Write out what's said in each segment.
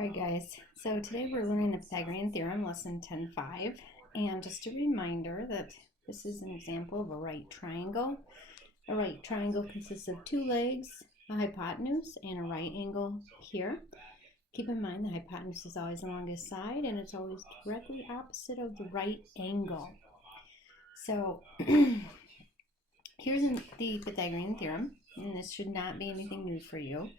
Alright guys, so today we're learning the Pythagorean Theorem, lesson 10.5, and just a reminder that this is an example of a right triangle. A right triangle consists of two legs, a hypotenuse, and a right angle here. Keep in mind the hypotenuse is always the longest side, and it's always directly opposite of the right angle. So here's the Pythagorean Theorem, and this should not be anything new for you.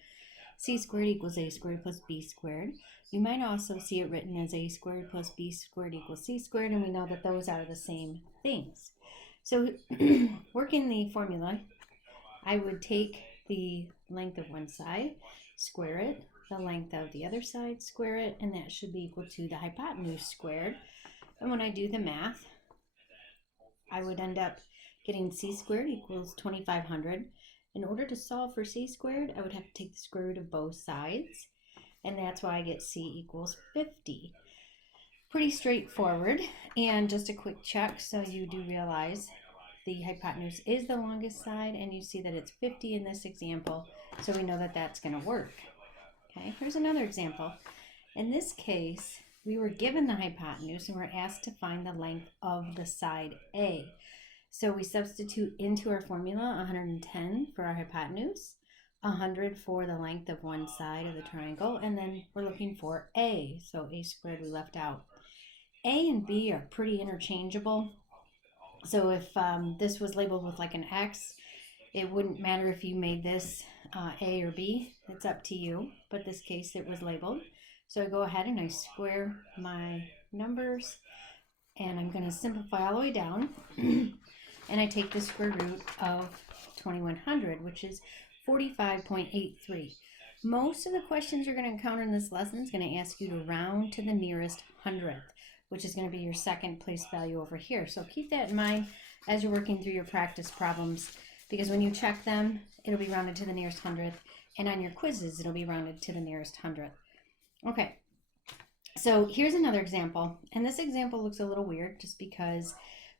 C squared equals a squared plus b squared. You might also see it written as a squared plus b squared equals c squared, and we know that those are the same things. So working the formula, I would take the length of one side, square it, the length of the other side, square it, and that should be equal to the hypotenuse squared. And when I do the math, I would end up getting c squared equals 2500. In order to solve for c squared, I would have to take the square root of both sides, and that's why I get c equals 50. Pretty straightforward, and just a quick check so you do realize the hypotenuse is the longest side, and you see that it's 50 in this example, so we know that that's going to work. Okay, here's another example. In this case, we were given the hypotenuse, and we're asked to find the length of the side A. So we substitute into our formula 110 for our hypotenuse, 100 for the length of one side of the triangle, and then we're looking for A. So a squared we left out. A and B are pretty interchangeable. So if this was labeled with like an X, it wouldn't matter if you made this A or B. It's up to you. But this case it was labeled. So I go ahead and I square my numbers, and I'm going to simplify all the way down. And I take the square root of 2100, which is 45.83. Most of the questions you're going to encounter in this lesson is going to ask you to round to the nearest hundredth, which is going to be your second place value over here. So keep that in mind as you're working through your practice problems, because when you check them, it'll be rounded to the nearest hundredth, and on your quizzes, it'll be rounded to the nearest hundredth. Okay, so here's another example, and this example looks a little weird just because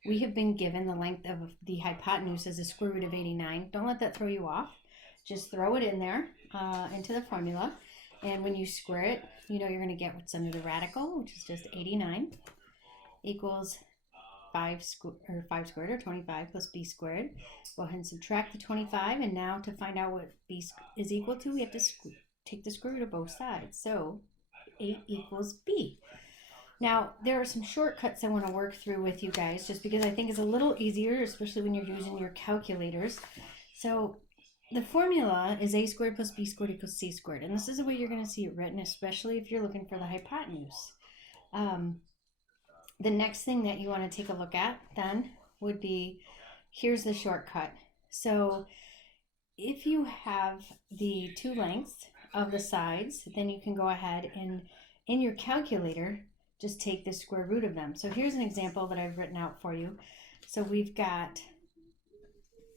we have been given the length of the hypotenuse as a square root of 89. Don't let that throw you off. Just throw it in there into the formula. And when you square it, you know you're going to get what's under the radical, which is just 89, equals 5 squared, or 25, plus b squared. Go ahead and subtract the 25. And now to find out what b is equal to, we have to take the square root of both sides. So 8 equals b. Now, there are some shortcuts I want to work through with you guys, just because I think it's a little easier, especially when you're using your calculators. So the formula is a squared plus b squared equals c squared. And this is the way you're going to see it written, especially if you're looking for the hypotenuse. The next thing that you want to take a look at then would be, here's the shortcut. So if you have the two lengths of the sides, then you can go ahead and in your calculator, just take the square root of them. So here's an example that I've written out for you. So we've got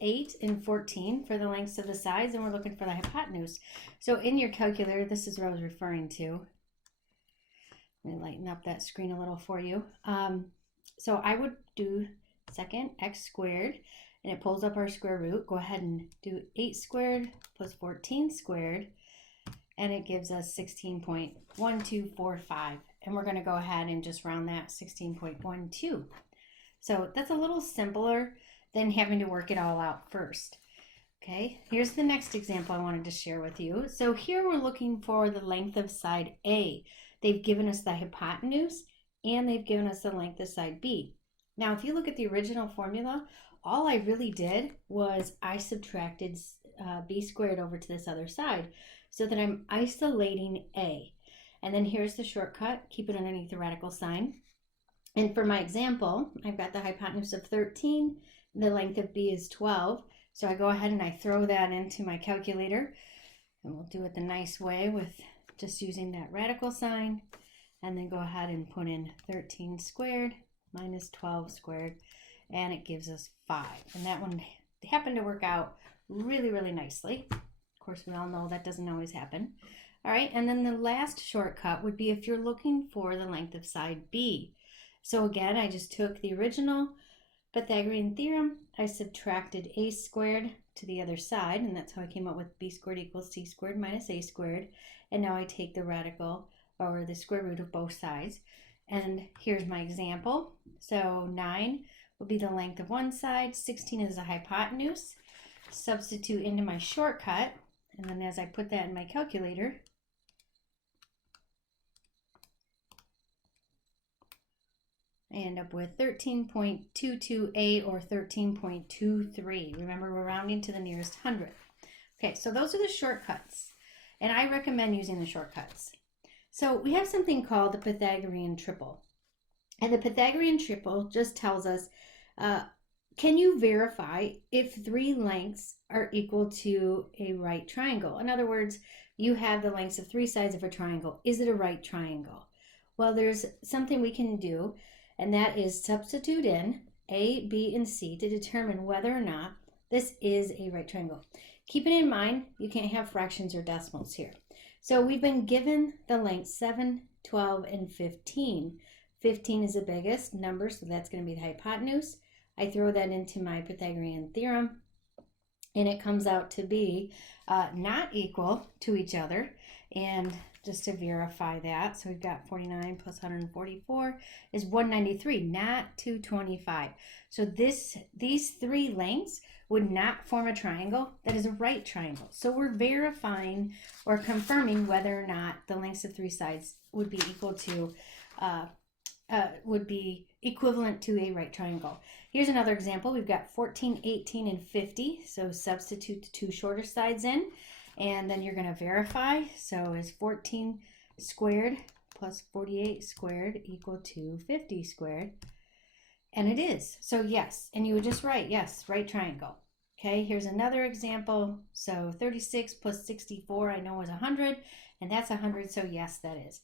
8 and 14 for the lengths of the sides, and we're looking for the hypotenuse. So in your calculator, this is what I was referring to. Let me lighten up that screen a little for you. So I would do second x squared, and it pulls up our square root. Go ahead and do 8 squared plus 14 squared, and it gives us 16.1245. And we're going to go ahead and just round that 16.12. So that's a little simpler than having to work it all out first. Okay, here's the next example I wanted to share with you. So here we're looking for the length of side A. They've given us the hypotenuse, and they've given us the length of side B. Now, if you look at the original formula, all I really did was I subtracted b squared over to this other side so that I'm isolating A. And then here's the shortcut, keep it underneath the radical sign. And for my example, I've got the hypotenuse of 13, the length of B is 12. So I go ahead and I throw that into my calculator, and we'll do it the nice way with just using that radical sign, and then go ahead and put in 13 squared minus 12 squared, and it gives us 5. And that one happened to work out really, really nicely. Of course, we all know that doesn't always happen. All right, and then the last shortcut would be if you're looking for the length of side B. So again, I just took the original Pythagorean theorem, I subtracted a squared to the other side, and that's how I came up with b squared equals c squared minus a squared. And now I take the radical or the square root of both sides. And here's my example. So 9 will be the length of one side, 16 is the hypotenuse. Substitute into my shortcut, and then as I put that in my calculator, I end up with 13.228 or 13.23. Remember, we're rounding to the nearest hundredth. Okay, so those are the shortcuts, and I recommend using the shortcuts. So we have something called the Pythagorean triple. And the Pythagorean triple just tells us, can you verify if 3 lengths are equal to a right triangle? In other words, you have the lengths of 3 sides of a triangle. Is it a right triangle? Well, there's something we can do, and that is substitute in A, B, and C to determine whether or not this is a right triangle. Keeping in mind, you can't have fractions or decimals here. So we've been given the lengths 7, 12, and 15. 15 is the biggest number, so that's going to be the hypotenuse. I throw that into my Pythagorean theorem, and it comes out to be not equal to each other. And just to verify that, so we've got 49 plus 144 is 193, not 225. So these 3 lengths would not form a triangle that is a right triangle. So we're verifying or confirming whether or not the lengths of 3 sides would be equal to would be equivalent to a right triangle. Here's another example. We've got 14, 18, and 50. So substitute the 2 shorter sides in, and then you're going to verify. So is 14 squared plus 48 squared equal to 50 squared? And it is. So yes, and you would just write, yes, right triangle. Okay, here's another example. So 36 plus 64 I know is 100, and that's 100, so yes, that is.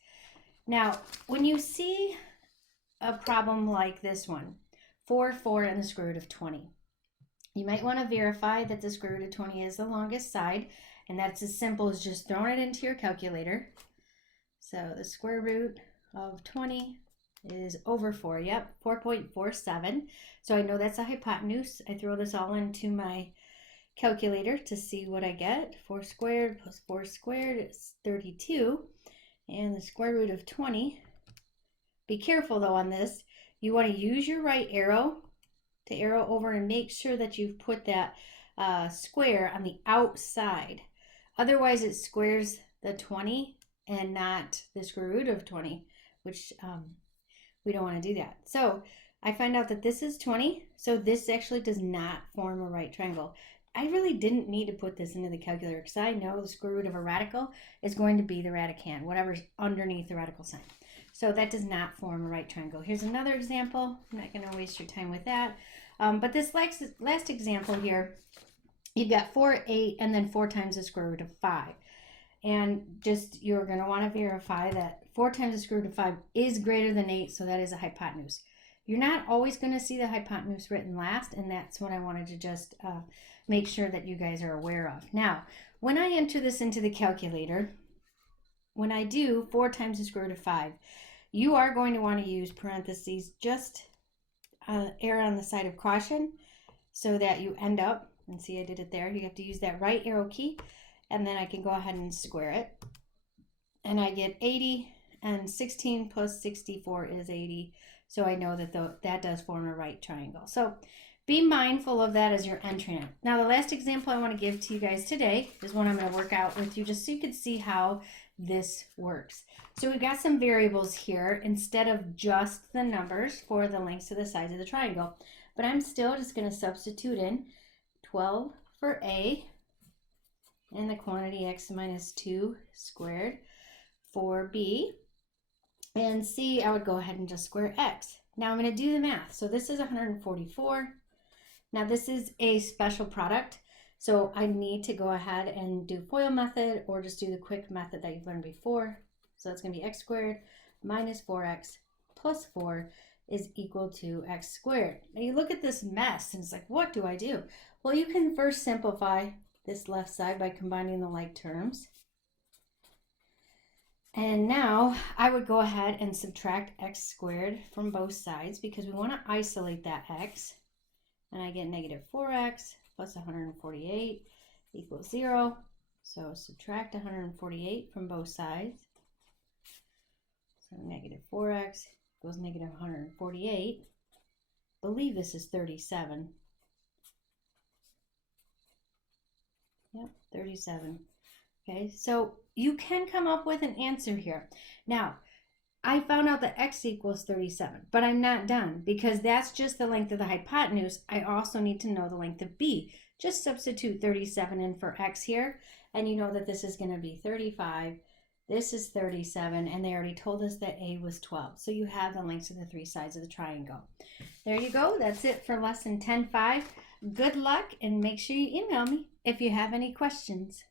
Now, when you see a problem like this one, 4, 4, and the square root of 20, you might want to verify that the square root of 20 is the longest side, and that's as simple as just throwing it into your calculator. So the square root of 20 is over 4, yep, 4.47. So I know that's a hypotenuse. I throw this all into my calculator to see what I get. 4 squared plus 4 squared is 32, and the square root of 20, be careful though on this, you want to use your right arrow to arrow over and make sure that you've put that square on the outside. Otherwise it squares the 20 and not the square root of 20, which we don't want to do that. So I find out that this is 20, so this actually does not form a right triangle. I really didn't need to put this into the calculator because I know the square root of a radical is going to be the radicand, whatever's underneath the radical sign. So that does not form a right triangle. Here's another example. I'm not going to waste your time with that. But this last example here, you've got 4, 8, and then 4 times the square root of 5. And just you're going to want to verify that 4 times the square root of 5 is greater than 8, so that is a hypotenuse. You're not always going to see the hypotenuse written last, and that's what I wanted to just make sure that you guys are aware of. Now, when I enter this into the calculator, when I do 4 times the square root of 5, you are going to want to use parentheses, just err on the side of caution so that you end up, and see I did it there, you have to use that right arrow key, and then I can go ahead and square it. And I get 80, and 16 plus 64 is 80. So I know that that does form a right triangle. So be mindful of that as you're entering it. Now the last example I want to give to you guys today is one I'm going to work out with you just so you can see how this works. So we've got some variables here instead of just the numbers for the lengths of the sides of the triangle. But I'm still just going to substitute in 12 for A and the quantity x minus 2 squared for B. And C, I would go ahead and just square x. Now I'm going to do the math. So this is 144. Now this is a special product, so I need to go ahead and do FOIL method or just do the quick method that you've learned before. So that's going to be x squared minus 4x plus 4 is equal to x squared. Now you look at this mess and it's like, what do I do? Well, you can first simplify this left side by combining the like terms. And now I would go ahead and subtract x squared from both sides because we want to isolate that x. And I get negative 4x plus 148 equals 0. So subtract 148 from both sides. So negative 4x equals negative 148. Believe this is 37. Yep, 37. Okay, so you can come up with an answer here. Now, I found out that x equals 37, but I'm not done because that's just the length of the hypotenuse. I also need to know the length of b. Just substitute 37 in for x here, and you know that this is going to be 35. This is 37, and they already told us that a was 12. So you have the lengths of the three sides of the triangle. There you go. That's it for lesson 10.5. Good luck, and make sure you email me if you have any questions.